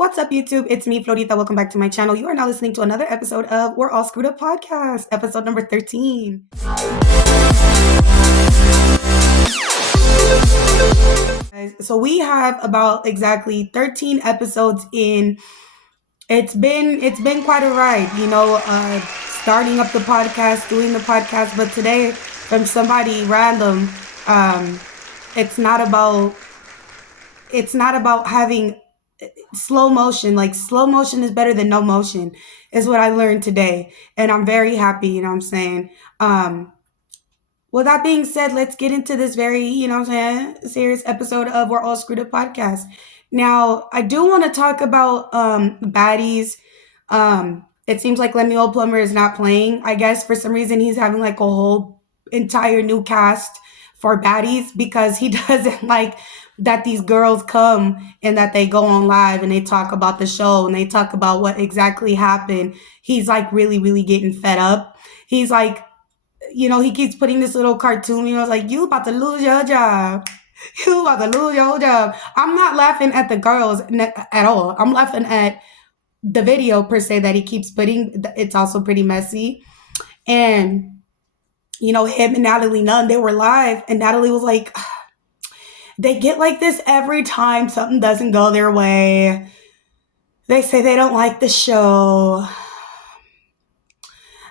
What's up, YouTube? It's me, Florita. Welcome back to my channel. You are now listening to another episode of We're All Screwed Up Podcast, episode number 13. So we have about exactly 13 episodes in. It's been quite a ride, starting up the podcast, doing the podcast, but today from somebody random, it's not about having slow motion. Like, slow motion is better than no motion is what I learned today, and I'm very happy. You know what I'm saying? With that being said, let's get into this very, serious episode of We're All Screwed Up Podcast. Now, I do want to talk about Baddies. It seems like Lemmy Plumber is not playing. I guess for some reason he's having like a whole entire new cast for Baddies because he doesn't like that these girls come and that they go on live and they talk about the show and they talk about what exactly happened. He's like really, really getting fed up. He's like, he keeps putting this little cartoon, like, you about to lose your job. You about to lose your job. I'm not laughing at the girls at all. I'm laughing at the video per se that he keeps putting. It's also pretty messy. And, him and Natalie Nunn, they were live and Natalie was like, they get like this every time something doesn't go their way. They say they don't like the show.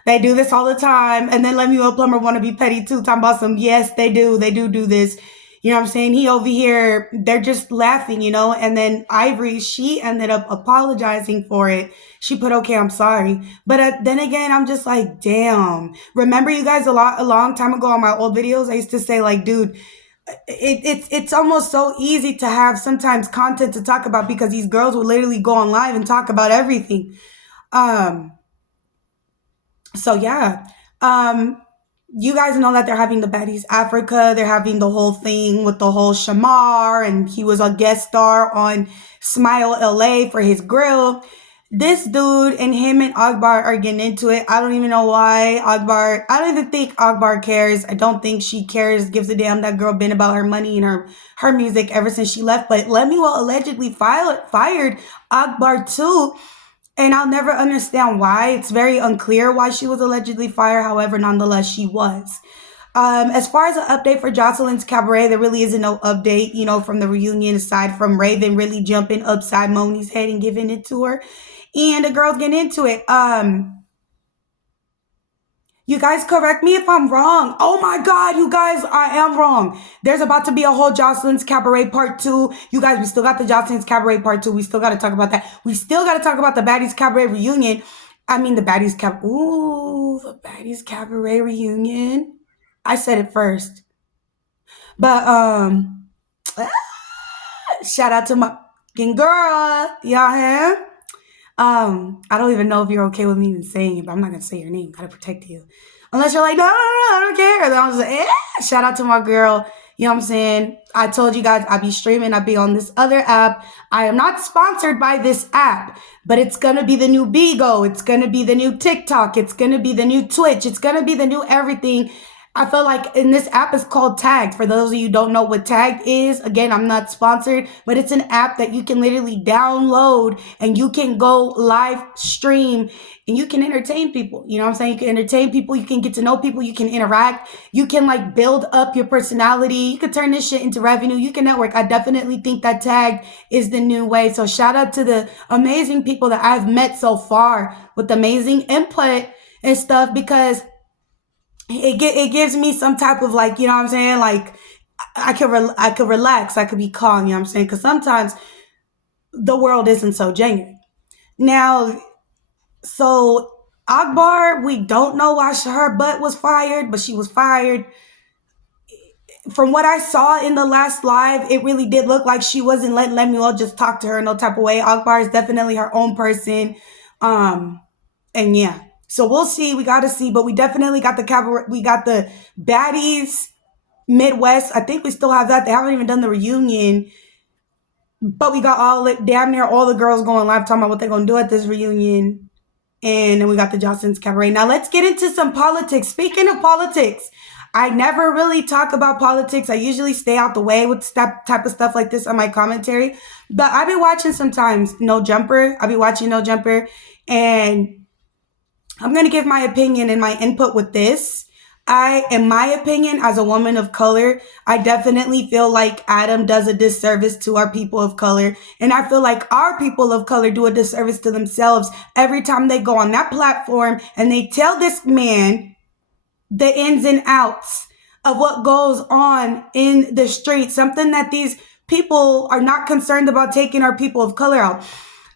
They do this all the time. And then Lemmy Plumber want to be petty too. Talking about some, yes, they do. They do this. You know what I'm saying? He over here, they're just laughing, And then Ivori, she ended up apologizing for it. She put, okay, I'm sorry. But then again, I'm just like, damn. Remember you guys a long time ago on my old videos, I used to say like, dude, it's almost so easy to have sometimes content to talk about because these girls will literally go on live and talk about everything. So yeah, you guys know that they're having the Baddies Africa. They're having the whole thing with the whole Shamar, and he was a guest star on Smile LA for his grill. This dude and him and Akbar are getting into it. I don't even know why. I don't even think Akbar cares. I don't think she cares, gives a damn. That girl been about her money and her music ever since she left. But Lemmy allegedly fired Akbar too. And I'll never understand why. It's very unclear why she was allegedly fired. However, nonetheless, she was. As far as an update for Jocelyn's Cabaret, there really isn't no update, from the reunion aside from Raven really jumping upside Moni's head and giving it to her. And the girls getting into it. You guys correct me if I'm wrong. Oh my God, you guys, I am wrong. There's about to be a whole Jocelyn's Cabaret part 2. You guys, we still got the Jocelyn's Cabaret part 2. We still got to talk about that. We still got to talk about the Baddies Cabaret reunion. The Baddies Cabaret reunion. I said it first. But, shout out to my fucking girl. Y'all hear? I don't even know if you're okay with me even saying it, but I'm not going to say your name. Gotta protect you. Unless you're like, no, I don't care. Then I'm just like, shout out to my girl. You know what I'm saying? I told you guys I'd be streaming. I'd be on this other app. I am not sponsored by this app, but it's going to be the new Bigo. It's going to be the new TikTok. It's going to be the new Twitch. It's going to be the new everything. I feel like in this app is called Tagged. For those of you who don't know what Tagged is, again, I'm not sponsored, but it's an app that you can literally download and you can go live stream and you can entertain people. You know what I'm saying? You can entertain people. You can get to know people. You can interact. You can like build up your personality. You can turn this shit into revenue. You can network. I definitely think that Tagged is the new way. So shout out to the amazing people that I've met so far with amazing input and stuff, because it gives me some type of like, you know what I'm saying? Like I could relax. I could be calm, you know what I'm saying? Because sometimes the world isn't so genuine. Now, so Akbar, we don't know why her butt was fired, but she was fired. From what I saw in the last live, it really did look like she wasn't letting Lemuel just talk to her in no type of way. Akbar is definitely her own person. And yeah. So we'll see. We got to see. But we definitely got the Cabaret. We got the Baddies Midwest. I think we still have that. They haven't even done the reunion. But we got damn near all the girls going live talking about what they're going to do at this reunion. And then we got the Johnson's Cabaret. Now let's get into some politics. Speaking of politics, I never really talk about politics. I usually stay out the way with type of stuff like this on my commentary. But I be watching sometimes No Jumper. I be watching No Jumper, and I'm going to give my opinion and my input with this. In my opinion, as a woman of color, I definitely feel like Adam does a disservice to our people of color. And I feel like our people of color do a disservice to themselves every time they go on that platform and they tell this man the ins and outs of what goes on in the streets, something that these people are not concerned about taking our people of color out.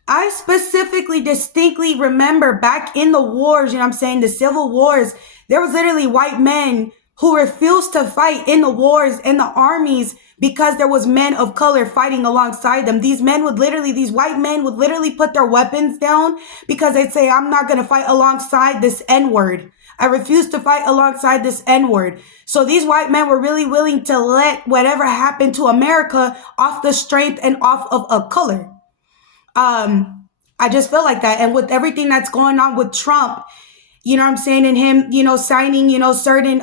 I specifically distinctly remember back in the wars, you know what I'm saying, the civil wars, there was literally white men who refused to fight in the wars in the armies because there was men of color fighting alongside them. These white men would literally put their weapons down because they'd say, I'm not going to fight alongside this N-word. I refuse to fight alongside this N-word. So these white men were really willing to let whatever happened to America off the strength and off of a color. I just feel like that. And with everything that's going on with Trump, you know what I'm saying, and him, signing, certain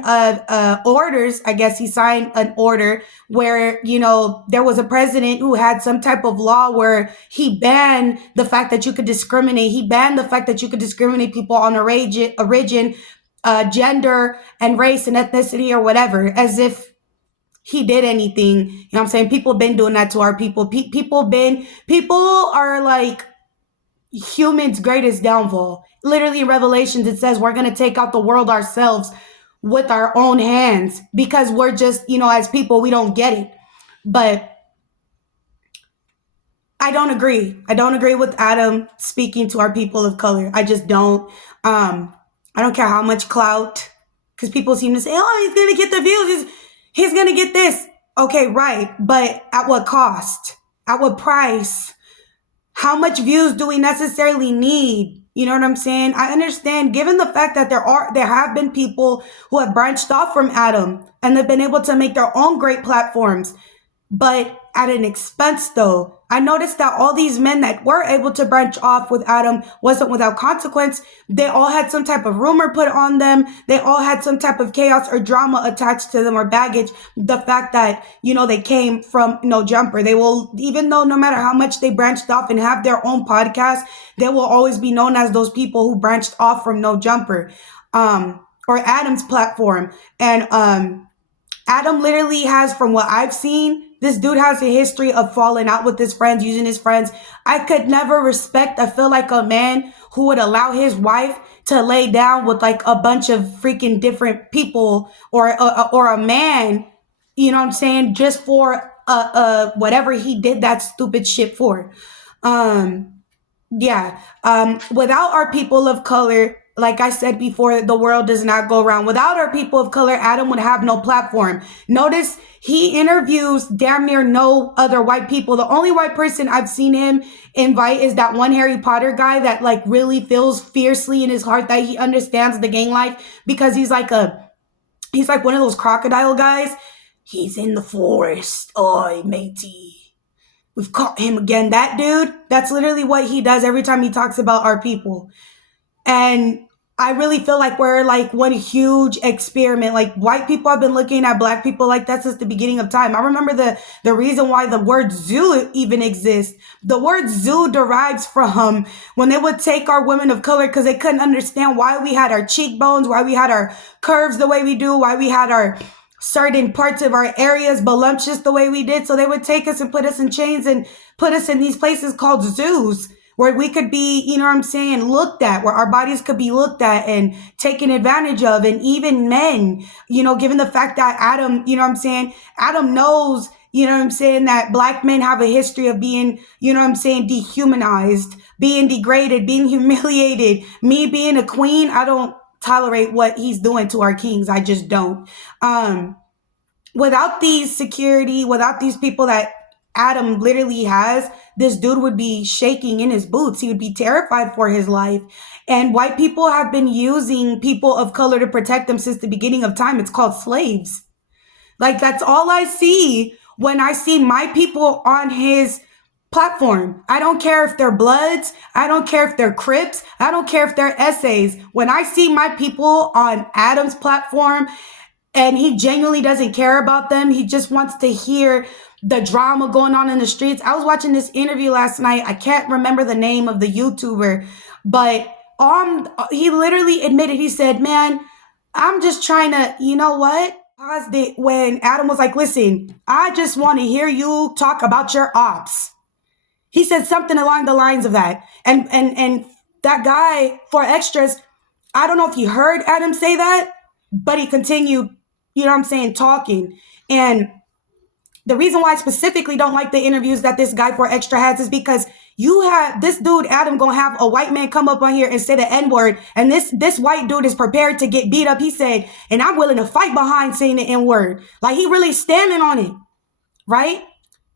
orders. I guess he signed an order where, there was a president who had some type of law where he banned the fact that you could discriminate. He banned the fact that you could discriminate people on origin, gender, and race and ethnicity or whatever, as if he did anything. You know what I'm saying? People been doing that to our people. People are like humans' greatest downfall. Literally in Revelations, it says we're going to take out the world ourselves with our own hands because we're just, as people, we don't get it. But I don't agree. I don't agree with Adam speaking to our people of color. I just don't. I don't care how much clout, because people seem to say, oh, he's going to get the views. He's going to get this. Okay, right. But at what cost? At what price? How much views do we necessarily need? You know what I'm saying? I understand, given the fact that there have been people who have branched off from Adam and they've been able to make their own great platforms, but at an expense though. I noticed that all these men that were able to branch off with Adam wasn't without consequence. They all had some type of rumor put on them. They all had some type of chaos or drama attached to them or baggage. The fact that, they came from No Jumper. They will, even though no matter how much they branched off and have their own podcast, they will always be known as those people who branched off from No Jumper, or Adam's platform. And, Adam literally has, from what I've seen, this dude has a history of falling out with his friends, using his friends. I could never respect, I feel like, a man who would allow his wife to lay down with like a bunch of freaking different people, or a man, you know what I'm saying, just for whatever he did that stupid shit for. Without our people of color, like I said before, the world does not go around. Without our people of color, Adam would have no platform. Notice he interviews damn near no other white people. The only white person I've seen him invite is that one Harry Potter guy that like really feels fiercely in his heart that he understands the gang life, because he's like one of those crocodile guys. He's in the forest. Oi, matey. We've caught him again. That dude, that's literally what he does every time he talks about our people. And I really feel like we're like one huge experiment. Like, white people have been looking at black people like that since the beginning of time. I remember the reason why the word zoo even exists. The word zoo derives from when they would take our women of color because they couldn't understand why we had our cheekbones, why we had our curves the way we do, why we had our certain parts of our areas voluptuous the way we did. So they would take us and put us in chains and put us in these places called zoos, where we could be, you know what I'm saying, looked at, where our bodies could be looked at and taken advantage of. And even men, given the fact that Adam, you know what I'm saying, Adam knows, you know what I'm saying, that black men have a history of being, you know what I'm saying, dehumanized, being degraded, being humiliated. Me being a queen, I don't tolerate what he's doing to our kings. I just don't. Without these security, without these people that Adam literally has, this dude would be shaking in his boots. He would be terrified for his life. And white people have been using people of color to protect them since the beginning of time. It's called slaves. Like, that's all I see when I see my people on his platform. I don't care if they're Bloods. I don't care if they're Crips. I don't care if they're essays. When I see my people on Adam's platform, and he genuinely doesn't care about them. He just wants to hear the drama going on in the streets. I was watching this interview last night. I can't remember the name of the YouTuber, but he literally admitted, he said, man, I'm just trying to, you know what? When Adam was like, listen, I just want to hear you talk about your ops. He said something along the lines of that. And that guy for extras, I don't know if he heard Adam say that, but he continued, you know what I'm saying, talking. And the reason why I specifically don't like the interviews that this guy for extra has is because you have this dude, Adam, gonna have a white man come up on here and say the N-word, and this white dude is prepared to get beat up. He said, and I'm willing to fight behind saying the N-word. Like, he really standing on it, right?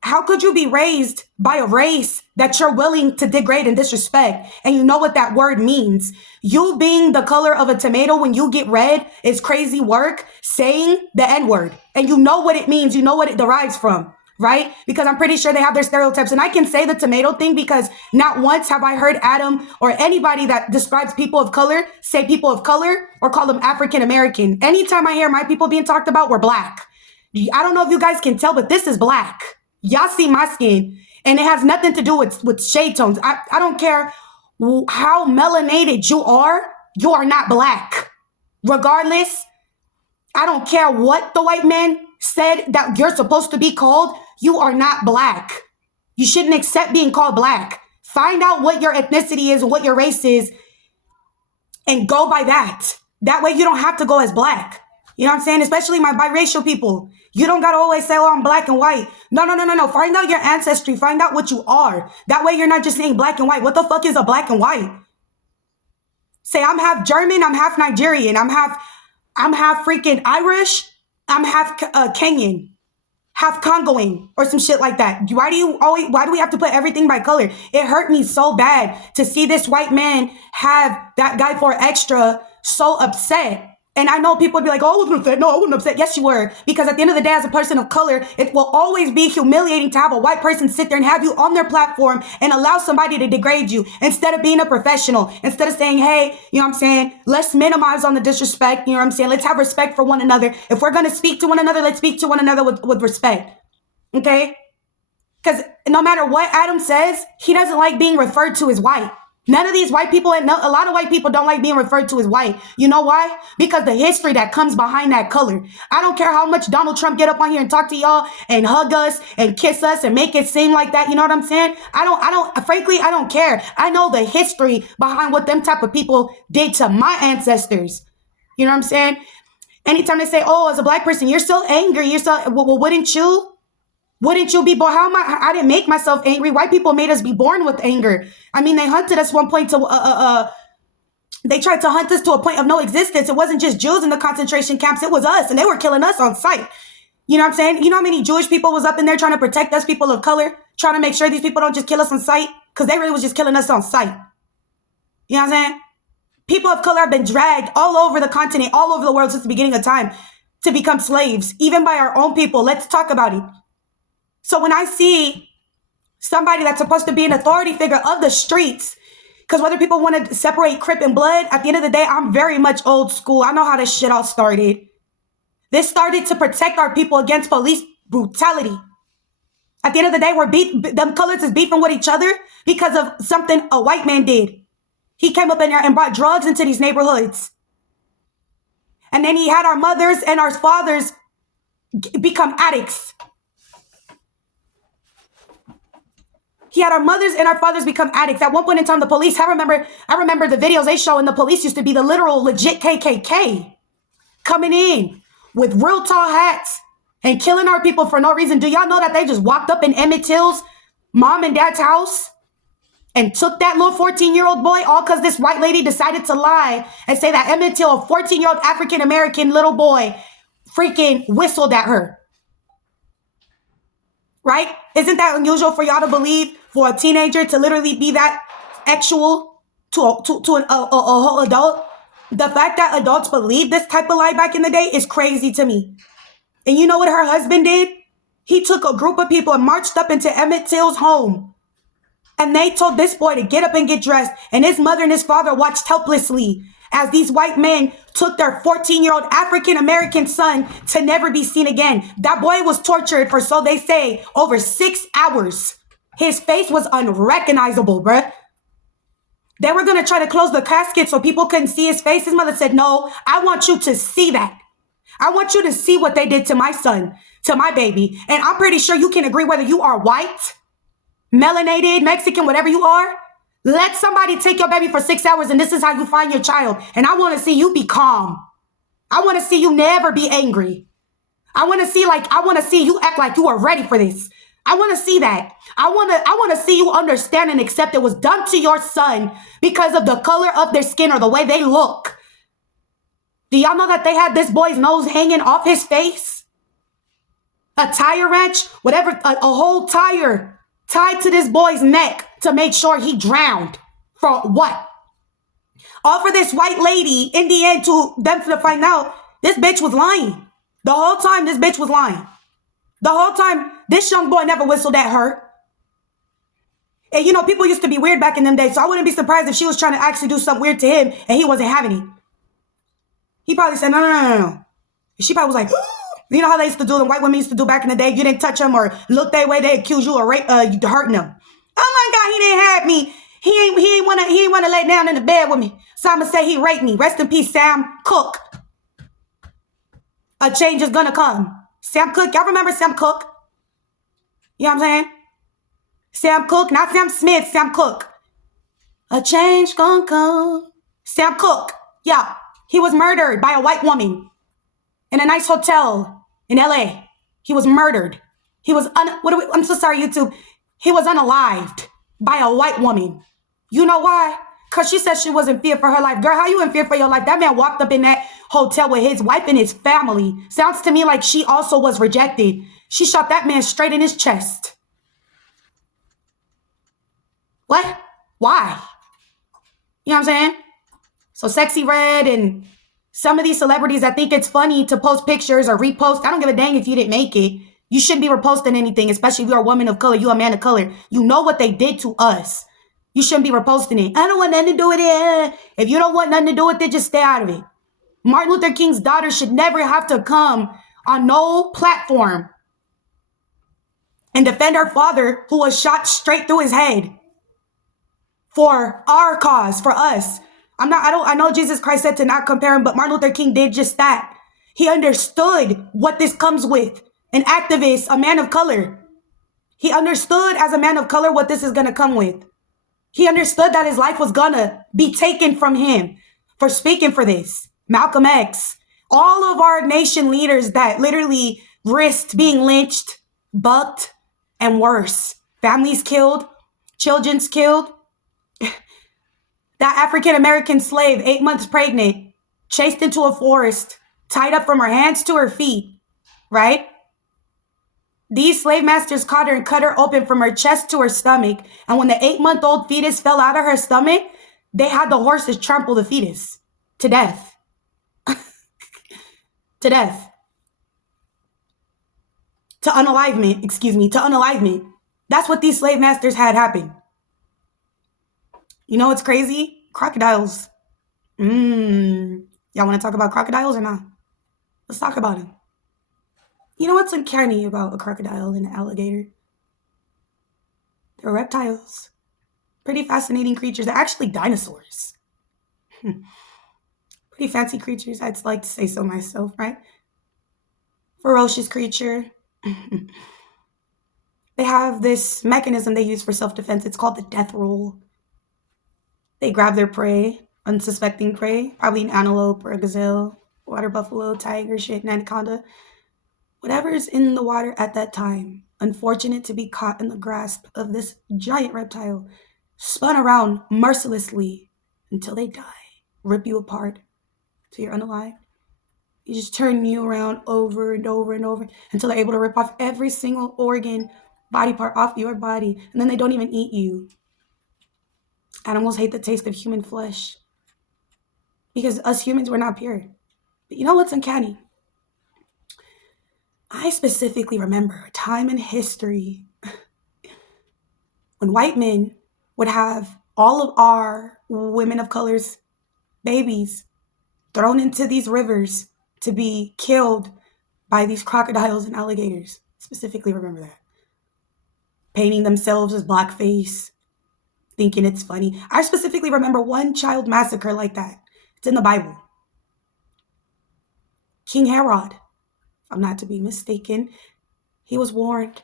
How could you be raised by a race that you're willing to degrade and disrespect? And you know what that word means. You being the color of a tomato when you get red is crazy work saying the N-word. And you know what it means. You know what it derives from, right? Because I'm pretty sure they have their stereotypes. And I can say the tomato thing because not once have I heard Adam or anybody that describes people of color say people of color or call them African American. Anytime I hear my people being talked about, we're black. I don't know if you guys can tell, but this is black. Y'all see my skin, and it has nothing to do with shade tones. I don't care how melanated you are not black. Regardless, I don't care what the white man said that you're supposed to be called, you are not black. You shouldn't accept being called black. Find out what your ethnicity is and what your race is, and go by that. That way you don't have to go as black. You know what I'm saying? Especially my biracial people. You don't got to always say, oh, I'm black and white. No. Find out your ancestry. Find out what you are. That way you're not just saying black and white. What the fuck is a black and white? Say, I'm half German. I'm half Nigerian. I'm half freaking Irish. I'm half Kenyan. Half Congoan or some shit like that. Why do we have to put everything by color? It hurt me so bad to see this white man have that guy for extra so upset. And I know people would be like, oh, I wasn't upset. No, I wasn't upset. Yes, you were. Because at the end of the day, as a person of color, it will always be humiliating to have a white person sit there and have you on their platform and allow somebody to degrade you instead of being a professional, instead of saying, hey, you know what I'm saying? Let's minimize on the disrespect. You know what I'm saying? Let's have respect for one another. If we're going to speak to one another, let's speak to one another with respect. Okay? Because no matter what Adam says, he doesn't like being referred to as white. None of these white people, and a lot of white people don't like being referred to as white. You know why? Because the history that comes behind that color. I don't care how much Donald Trump get up on here and talk to y'all and hug us and kiss us and make it seem like that. You know what I'm saying? Frankly, I don't care. I know the history behind what them type of people did to my ancestors. You know what I'm saying? Anytime they say, oh, as a black person, you're so angry. Well, wouldn't you? Wouldn't you be born? I didn't make myself angry. White people made us be born with anger. I mean, they hunted us one point to, they tried to hunt us to a point of no existence. It wasn't just Jews in the concentration camps. It was us, and they were killing us on sight. You know what I'm saying? You know how many Jewish people was up in there trying to protect us, people of color, trying to make sure these people don't just kill us on sight? Because they really was just killing us on sight. You know what I'm saying? People of color have been dragged all over the continent, all over the world since the beginning of time to become slaves, even by our own people. Let's talk about it. So when I see somebody that's supposed to be an authority figure of the streets, because whether people want to separate Crip and Blood, at the end of the day, I'm very much old school. I know how this shit all started. This started to protect our people against police brutality. At the end of the day, them colors is beefing with each other because of something a white man did. He came up in there and brought drugs into these neighborhoods. And then he had our mothers and our fathers become addicts. He had our mothers and our fathers become addicts. At one point in time, the police, I remember the videos they show, and the police used to be the literal legit KKK coming in with real tall hats and killing our people for no reason. Do y'all know that they just walked up in Emmett Till's mom and dad's house and took that little 14-year-old boy all because this white lady decided to lie and say that Emmett Till, a 14-year-old African-American little boy, freaking whistled at her? Right? Isn't that unusual for y'all to believe for a teenager to literally be that actual to a whole adult? The fact that adults believe this type of lie back in the day is crazy to me. And you know what her husband did? He took a group of people and marched up into Emmett Till's home. And they told this boy to get up and get dressed. And his mother and his father watched helplessly as these white men took their 14-year-old African-American son to never be seen again. That boy was tortured for, so they say, over 6 hours. His face was unrecognizable, bruh. They were going to try to close the casket so people couldn't see his face. His mother said, no, I want you to see that. I want you to see what they did to my son, to my baby. And I'm pretty sure you can agree whether you are white, melanated, Mexican, whatever you are. Let somebody take your baby for 6 hours and this is how you find your child. And I want to see you be calm. I want to see you never be angry. I want to see you act like you are ready for this. I want to see that. I want to see you understand and accept it was done to your son because of the color of their skin or the way they look. Do y'all know that they had this boy's nose hanging off his face? A tire wrench, whatever, a whole tire tied to this boy's neck to make sure he drowned. For what? All for this white lady, in the end, to them to find out this bitch was lying. The whole time this bitch was lying. The whole time this young boy never whistled at her. And you know, people used to be weird back in them days, so I wouldn't be surprised if she was trying to actually do something weird to him and he wasn't having it. He probably said, no. She probably was like, you know how they used to do, the white women used to do back in the day, you didn't touch them or look that way, they accuse you of hurting them. Oh my God, he didn't have me. He ain't wanna lay down in the bed with me. So I'ma say he raped me. Rest in peace, Sam Cooke. A change is gonna come. Sam Cooke, y'all remember Sam Cooke? You know what I'm saying? Sam Cooke, not Sam Smith, Sam Cooke. A change gonna come. Sam Cooke, yeah. He was murdered by a white woman in a nice hotel in LA. He was murdered. He was, I'm so sorry, YouTube. He was unalived by a white woman. You know why? Because she said she was in fear for her life. Girl, how you in fear for your life? That man walked up in that hotel with his wife and his family. Sounds to me like she also was rejected. She shot that man straight in his chest. What? Why? You know what I'm saying? So Sexy Red and some of these celebrities that think it's funny to post pictures or repost. I don't give a dang if you didn't make it. You shouldn't be reposting anything, especially if you're a woman of color, you a man of color. You know what they did to us. You shouldn't be reposting it. I don't want nothing to do with it. If you don't want nothing to do with it, just stay out of it. Martin Luther King's daughter should never have to come on no platform and defend her father who was shot straight through his head for our cause, for us. I know Jesus Christ said to not compare him, but Martin Luther King did just that. He understood what this comes with. An activist, a man of color. He understood as a man of color what this is going to come with. He understood that his life was going to be taken from him for speaking for this. Malcolm X, all of our nation leaders that literally risked being lynched, bucked, and worse. Families killed, children's killed. That African-American slave, 8 months pregnant, chased into a forest, tied up from her hands to her feet, right? These slave masters caught her and cut her open from her chest to her stomach. And when the 8-month-old fetus fell out of her stomach, they had the horses trample the fetus to death. To death. To unalivement. That's what these slave masters had happen. You know what's crazy? Crocodiles. Y'all want to talk about crocodiles or not? Let's talk about them. You know what's uncanny about a crocodile and an alligator? They're reptiles. Pretty fascinating creatures. They're actually dinosaurs. Pretty fancy creatures, I'd like to say so myself, right? Ferocious creature. They have this mechanism they use for self-defense. It's called the death roll. They grab their prey, unsuspecting prey, probably an antelope or a gazelle, water buffalo, tiger, shit, an anaconda. Whatever's in the water at that time, unfortunate to be caught in the grasp of this giant reptile, spun around mercilessly until they die, rip you apart till you're unalive. You just turn you around over and over and over until they're able to rip off every single organ, body part off your body, and then they don't even eat you. Animals hate the taste of human flesh because us humans, we're not pure. But you know what's uncanny? I specifically remember a time in history when white men would have all of our women of colors babies thrown into these rivers to be killed by these crocodiles and alligators. Specifically remember that. Painting themselves as blackface, thinking it's funny. I specifically remember one child massacre like that. It's in the Bible. King Herod, if I'm not to be mistaken, he was warned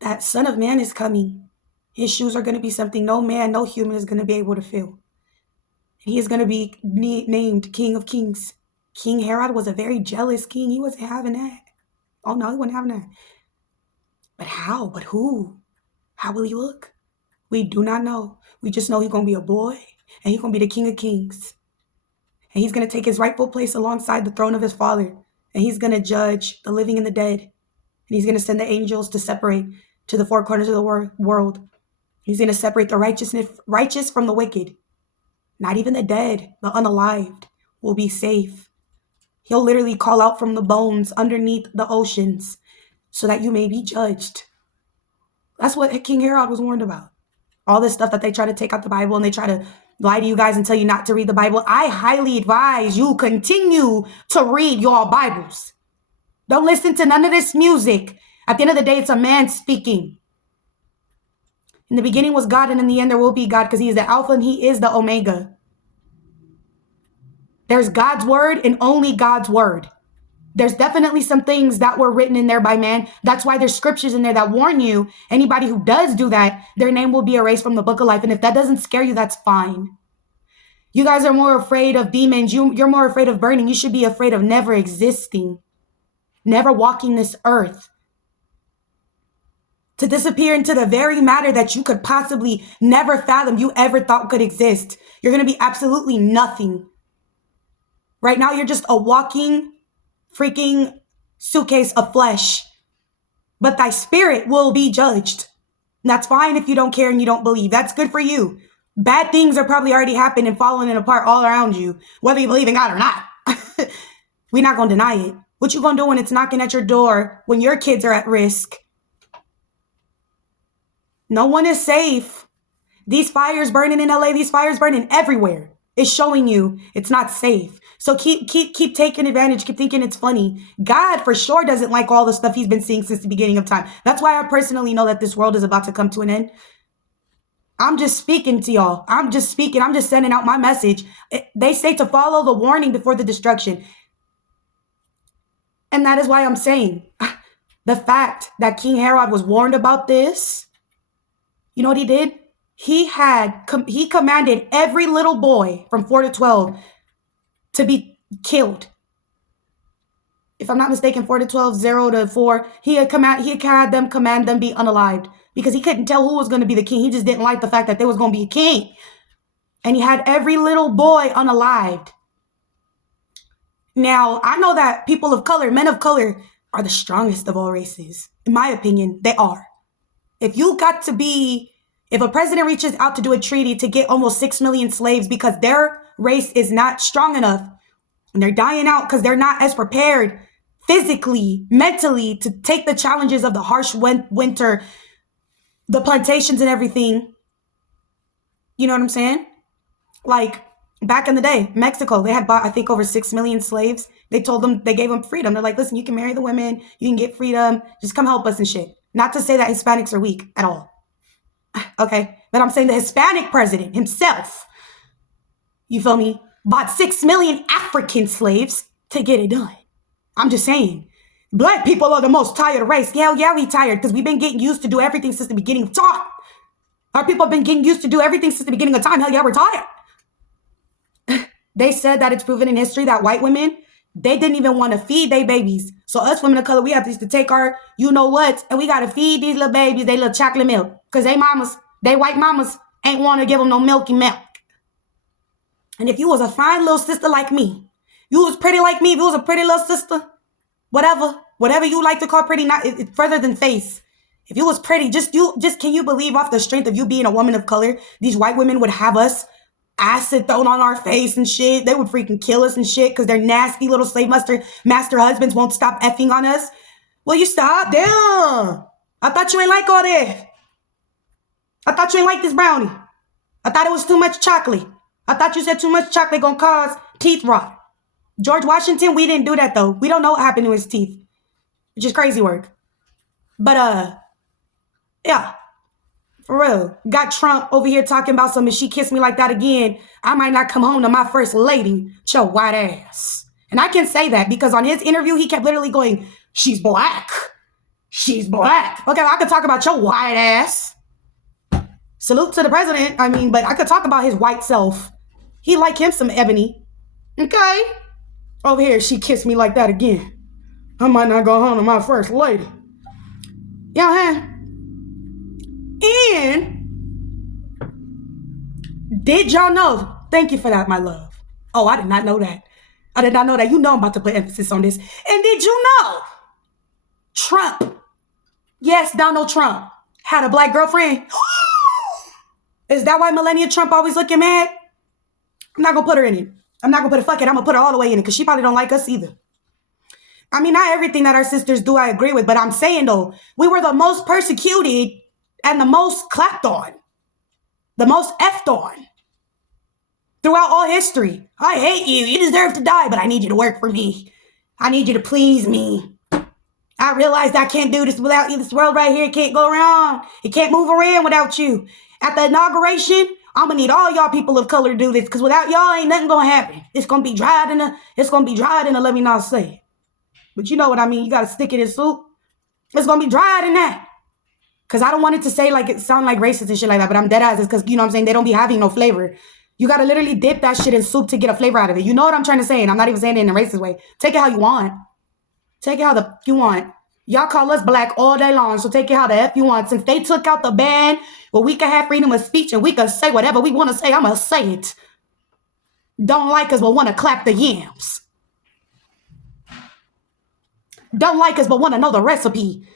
that Son of Man is coming. His shoes are going to be something no man, no human is going to be able to fill. And he is going to be named King of Kings. King Herod was a very jealous king. He wasn't having that. Oh, no, he wasn't having that. But how? But who? How will he look? We do not know. We just know he's going to be a boy, and he's going to be the King of Kings. And he's going to take his rightful place alongside the throne of his father. And he's going to judge the living and the dead. And he's going to send the angels to separate to the four corners of the world. He's going to separate the righteous from the wicked. Not even the dead, the unalived, will be safe. He'll literally call out from the bones underneath the oceans so that you may be judged. That's what King Herod was warned about. All this stuff that they try to take out the Bible and they try to lie to you guys and tell you not to read the Bible. I highly advise you continue to read your Bibles. Don't listen to none of this music. At the end of the day, it's a man speaking. In the beginning was God, and in the end there will be God, because he is the Alpha and he is the Omega. There's God's word and only God's word. There's definitely some things that were written in there by man. That's why there's scriptures in there that warn you. Anybody who does do that, their name will be erased from the book of life. And if that doesn't scare you, that's fine. You guys are more afraid of demons. You're more afraid of burning. You should be afraid of never existing, never walking this earth. To disappear into the very matter that you could possibly never fathom you ever thought could exist. You're going to be absolutely nothing. Right now, you're just a walking freaking suitcase of flesh. But thy spirit will be judged. And that's fine if you don't care and you don't believe. That's good for you. Bad things are probably already happening and falling apart all around you, whether you believe in God or not. We're not going to deny it. What you going to do when it's knocking at your door, when your kids are at risk? No one is safe. These fires burning in LA, these fires burning everywhere. It's showing you it's not safe. So keep taking advantage. Keep thinking it's funny. God for sure doesn't like all the stuff he's been seeing since the beginning of time. That's why I personally know that this world is about to come to an end. I'm just speaking to y'all. I'm just speaking. I'm just sending out my message. They say to follow the warning before the destruction. And that is why I'm saying the fact that King Herod was warned about this. You know what he did? He commanded every little boy from 4 to 12 to be killed. If I'm not mistaken, 4 to 12, 0 to 4, he had command them be unalived, because he couldn't tell who was going to be the king. He just didn't like the fact that there was going to be a king. And he had every little boy unalived. Now, I know that people of color, men of color, are the strongest of all races. In my opinion, they are. If a president reaches out to do a treaty to get almost 6 million slaves because their race is not strong enough and they're dying out because they're not as prepared physically, mentally to take the challenges of the harsh winter, the plantations and everything. You know what I'm saying? Like back in the day, Mexico, they had bought, I think, over 6 million slaves. They gave them freedom. They're like, listen, you can marry the women, you can get freedom, just come help us and shit. Not to say that Hispanics are weak at all. Okay, but I'm saying the Hispanic president himself, you feel me, bought 6 million African slaves to get it done. I'm just saying, black people are the most tired race. Hell yeah, we tired because we've been getting used to do everything since the beginning of time. Our people have been getting used to do everything since the beginning of time. Hell yeah, we're tired. They said that it's proven in history that white women, they didn't even want to feed their babies. So us women of color, we have to take our you-know-what, and we got to feed these little babies their little chocolate milk. Because they white mamas ain't want to give them no milky milk. And if you was a fine little sister like me, you was pretty like me, if you was a pretty little sister, whatever you like to call pretty, not it's further than face. If you was pretty, just can you believe off the strength of you being a woman of color, these white women would have us acid thrown on our face and shit. They would freaking kill us and shit because their nasty little slave master husbands won't stop effing on us. Will you stop? Damn. I thought you ain't like all that. I thought you ain't like this brownie. I thought it was too much chocolate. I thought you said too much chocolate gonna cause teeth rot. George Washington, we didn't do that though. We don't know what happened to his teeth. It's just crazy work. But yeah, for real. Got Trump over here talking about something. If she kissed me like that again, I might not come home to my first lady. Your white ass. And I can say that because on his interview, he kept literally going, she's black. She's black. Okay, I could talk about your white ass. Salute to the president. I mean, but I could talk about his white self. He like him some ebony. Okay? Over here, she kissed me like that again. I might not go home to my first lady. Yeah, huh? And did y'all know? Thank you for that, my love. Oh, I did not know that. I did not know that. You know I'm about to put emphasis on this. And did you know Trump, yes, Donald Trump, had a black girlfriend? Is that why Melania Trump always looking mad? I'm not going to put her in it. I'm not going to put it. Fuck it. I'm going to put her all the way in it because she probably don't like us either. I mean, not everything that our sisters do I agree with, but I'm saying, though, we were the most persecuted and the most clapped on, the most effed on throughout all history. I hate you. You deserve to die, but I need you to work for me. I need you to please me. I realized I can't do this without you. This world right here can't go around. It can't move around without you. At the inauguration, I'm going to need all y'all people of color to do this because without y'all, ain't nothing going to happen. It's going to be dried in the let me not say it. But you know what I mean. You got to stick it in soup. It's going to be dried in that. Because I don't want it to say like it sound like racist and shit like that, but I'm dead ass. It's because, you know what I'm saying, they don't be having no flavor. You got to literally dip that shit in soup to get a flavor out of it. You know what I'm trying to say? And I'm not even saying it in a racist way. Take it how you want. Take it how the you want. Y'all call us black all day long, so take it how the F you want. Since they took out the ban where we can have freedom of speech and we can say whatever we want to say, I'm going to say it. Don't like us but want to clap the yams. Don't like us but want to know the recipe.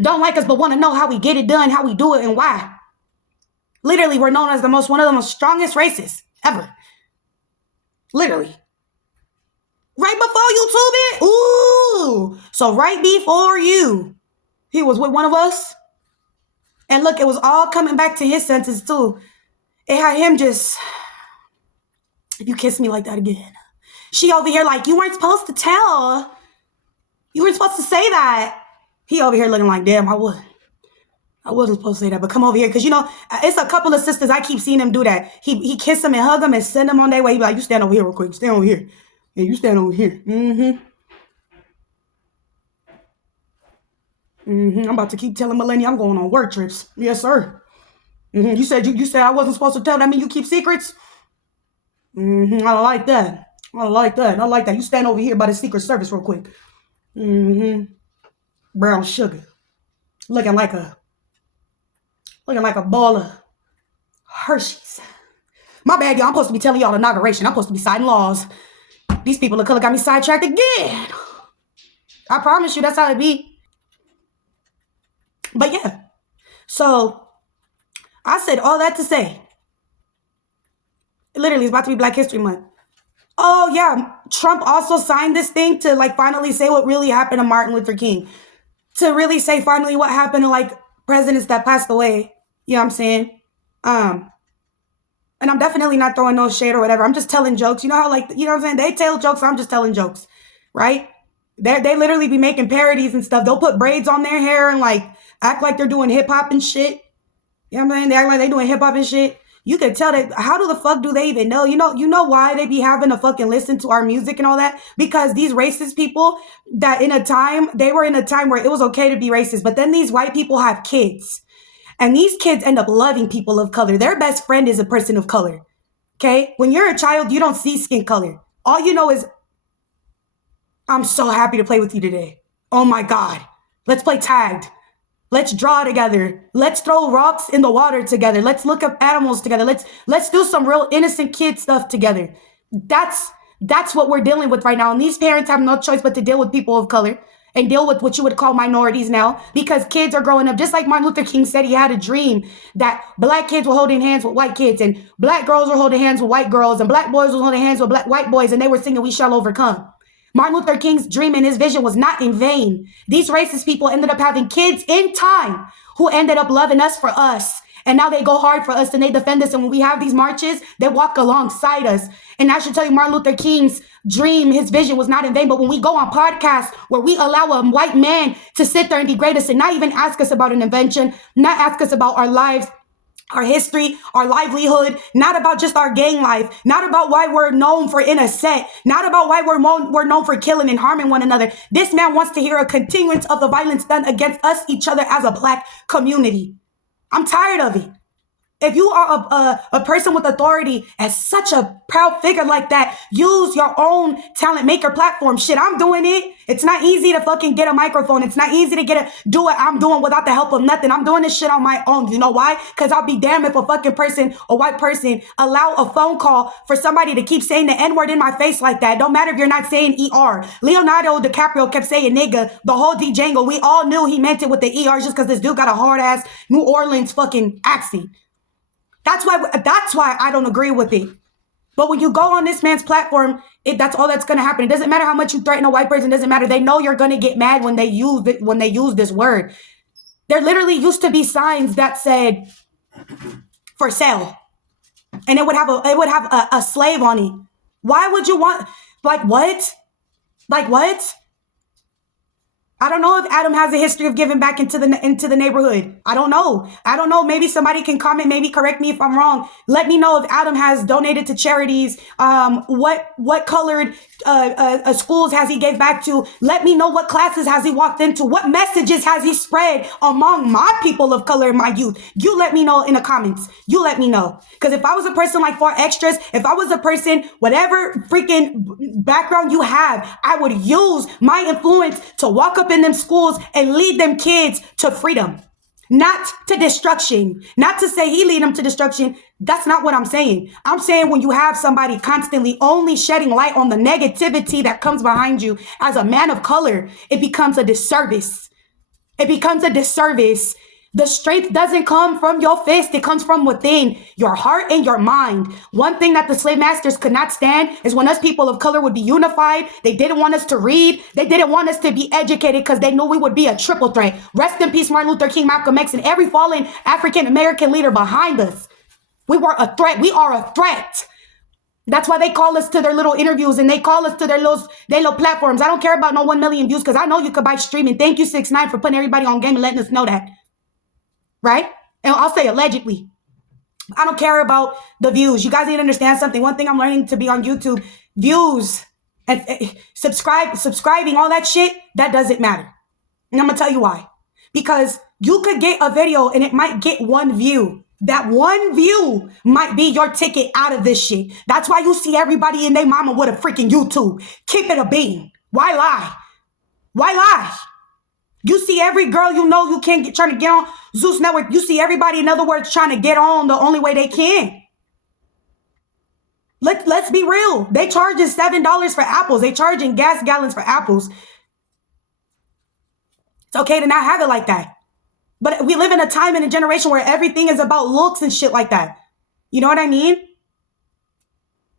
Don't like us but want to know how we get it done, how we do it, and why. Literally, we're known as one of the most strongest races ever. Literally. Right before YouTube it? Ooh. So right before you, he was with one of us. And look, it was all coming back to his senses too. It had him just, if you kiss me like that again. She over here like, you weren't supposed to tell. You weren't supposed to say that. He over here looking like, damn, I wasn't supposed to say that, but come over here. Because, you know, it's a couple of sisters, I keep seeing him do that. He kiss them and hug them and send them on their way. He be like, you stand over here real quick. Stand over here. Yeah, you stand over here. I'm about to keep telling Melania I'm going on work trips. Yes, sir. You said I wasn't supposed to tell. That mean you keep secrets? I like that. I like that. You stand over here by the Secret Service real quick. Brown sugar. Looking like a ball of Hershey's. My bad, y'all. I'm supposed to be telling y'all inauguration. I'm supposed to be signing laws. These people of color got me sidetracked again. I promise you, that's how it be. But yeah. So, I said all that to say. Literally, it's about to be Black History Month. Oh, yeah. Trump also signed this thing to, like, finally say what really happened to Martin Luther King. To really say finally what happened to, like, presidents that passed away. You know what I'm saying? And I'm definitely not throwing no shade or whatever. I'm just telling jokes. You know how, like, you know what I'm saying? They tell jokes. I'm just telling jokes, right? They literally be making parodies and stuff. They'll put braids on their hair and, like, act like they're doing hip-hop and shit. You know what I'm saying? They act like they doing hip-hop and shit. You can tell that. How do the fuck do they even know? You know why they be having to fucking listen to our music and all that? Because these racist people that they were in a time where it was okay to be racist. But then these white people have kids. And these kids end up loving people of color. Their best friend is a person of color. Okay? When you're a child, you don't see skin color. All you know is, I'm so happy to play with you today. Oh my God. Let's play tagged. Let's draw together. Let's throw rocks in the water together. Let's look up animals together. Let's do some real innocent kid stuff together. That's what we're dealing with right now. And these parents have no choice but to deal with people of color and deal with what you would call minorities now, because kids are growing up. Just like Martin Luther King said, he had a dream that black kids were holding hands with white kids and black girls were holding hands with white girls and black boys were holding hands with white boys, and they were singing, "We Shall Overcome." Martin Luther King's dream and his vision was not in vain. These racist people ended up having kids in time who ended up loving us for us And now they go hard for us and they defend us. And when we have these marches, they walk alongside us. And I should tell you, Martin Luther King's dream, his vision was not in vain. But when we go on podcasts where we allow a white man to sit there and degrade us and not even ask us about an invention, not ask us about our lives, our history, our livelihood, not about just our gang life, not about why we're known for in a set, not about why we're known for killing and harming one another. This man wants to hear a continuance of the violence done against us, each other as a Black community. I'm tired of it. If you are a person with authority as such a proud figure like that, use your own talent, make your platform. Shit, I'm doing it. It's not easy to fucking get a microphone. It's not easy to do what I'm doing without the help of nothing. I'm doing this shit on my own. You know why? Because I'll be damned if a fucking person, a white person, allow a phone call for somebody to keep saying the N-word in my face like that. Don't matter if you're not saying ER. Leonardo DiCaprio kept saying nigga the whole Django. We all knew he meant it with the ER just because this dude got a hard ass New Orleans fucking accent. That's why I don't agree with it. But when you go on this man's platform, that's all that's going to happen. It doesn't matter how much you threaten a white person. It doesn't matter. They know you're going to get mad when they use this word. There literally used to be signs that said for sale, and it would have a slave on it. Why would you want what? Like what? I don't know if Adam has a history of giving back into the neighborhood. I don't know. Maybe somebody can comment, maybe correct me if I'm wrong. Let me know if Adam has donated to charities. What colored schools has he gave back to? Let me know what classes has he walked into. What messages has he spread among my people of color and my youth? You let me know in the comments. You let me know. Because if I was a person like 4Extras, if I was a person, whatever freaking background you have, I would use my influence to walk up in them schools and lead them kids to freedom, not to destruction. Not to say he lead them to destruction. That's not what I'm saying. I'm saying when you have somebody constantly only shedding light on the negativity that comes behind you as a man of color, it becomes a disservice. It becomes a disservice. The strength doesn't come from your fist. It comes from within your heart and your mind. One thing that the slave masters could not stand is when us people of color would be unified. They didn't want us to read. They didn't want us to be educated because they knew we would be a triple threat. Rest in peace, Martin Luther King, Malcolm X, and every fallen African-American leader behind us. We were a threat. We are a threat. That's why they call us to their little interviews and they call us to their little platforms. I don't care about no 1 million views because I know you could buy streaming. Thank you, 6ix9ine, for putting everybody on game and letting us know that. Right? And I'll say allegedly. I don't care about the views. You guys need to understand something. One thing I'm learning to be on YouTube, views and subscribing, all that shit, that doesn't matter. And I'm going to tell you why. Because you could get a video and it might get 1 view. That 1 view might be your ticket out of this shit. That's why you see everybody and their mama with a freaking YouTube. Keep it a bean. Why lie? Why lie? You see every girl you know you can't trying to get on Zeus Network. You see everybody, in other words, trying to get on the only way they can. Let's be real. They charging $7 for apples. They charging gas gallons for apples. It's okay to not have it like that. But we live in a time and a generation where everything is about looks and shit like that. You know what I mean?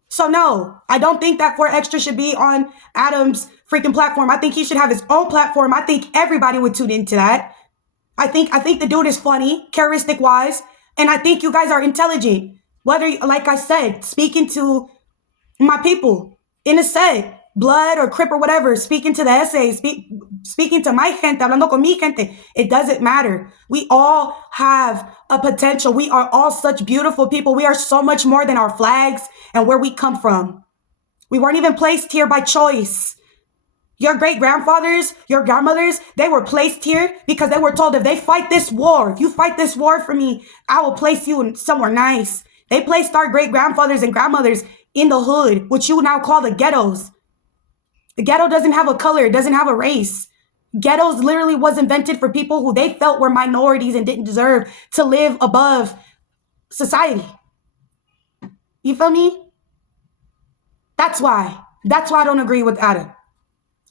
So no, I don't think that 4Extra should be on Adam's freaking platform. I think he should have his own platform. I think everybody would tune into that. I think the dude is funny, charismatic wise, and I think you guys are intelligent. Whether, like I said, speaking to my people in a set, blood or crip or whatever, speaking to the essays, speaking to my gente, hablando con mi gente, it doesn't matter. We all have a potential. We are all such beautiful people. We are so much more than our flags and where we come from. We weren't even placed here by choice. Your great-grandfathers, your grandmothers, they were placed here because they were told if they fight this war, if you fight this war for me, I will place you in somewhere nice. They placed our great-grandfathers and grandmothers in the hood, which you now call the ghettos. The ghetto doesn't have a color. It doesn't have a race. Ghettos literally was invented for people who they felt were minorities and didn't deserve to live above society. You feel me? That's why I don't agree with Adam.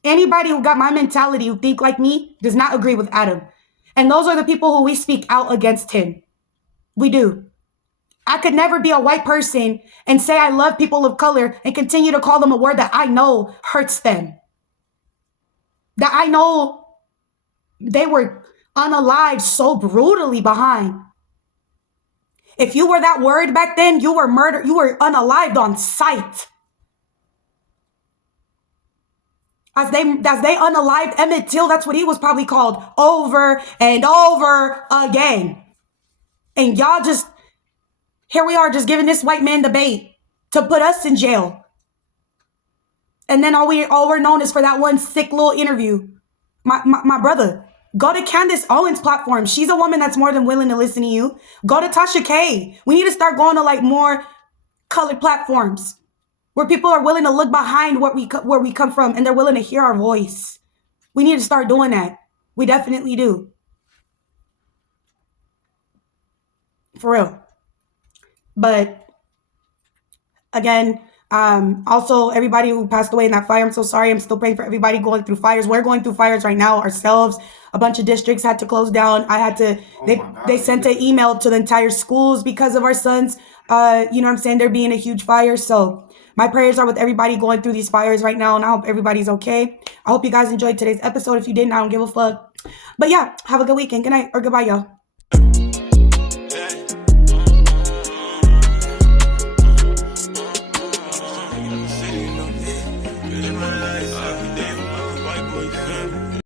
Anybody who got my mentality, who think like me, does not agree with Adam. And those are the people who we speak out against him. We do. I could never be a white person and say I love people of color and continue to call them a word that I know hurts them. That I know they were unalived so brutally behind. If you were that word back then, you were murdered. You were unalived on sight. As they unalived Emmett Till, that's what he was probably called over and over again. And y'all just, here we are just giving this white man the bait to put us in jail. And then all we're known is for that one sick little interview. My brother, go to Candace Owens' platform. She's a woman that's more than willing to listen to you. Go to Tasha K. We need to start going to like more colored platforms where people are willing to look behind where we come from and they're willing to hear our voice. We need to start doing that. We definitely do. For real. But again, also everybody who passed away in that fire, I'm so sorry. I'm still praying for everybody going through fires. We're going through fires right now ourselves. A bunch of districts had to close down. They sent an email to the entire schools because of our sons. You know what I'm saying? There being a huge fire. So my prayers are with everybody going through these fires right now. And I hope everybody's okay. I hope you guys enjoyed today's episode. If you didn't, I don't give a fuck. But yeah, have a good weekend. Good night or goodbye, y'all.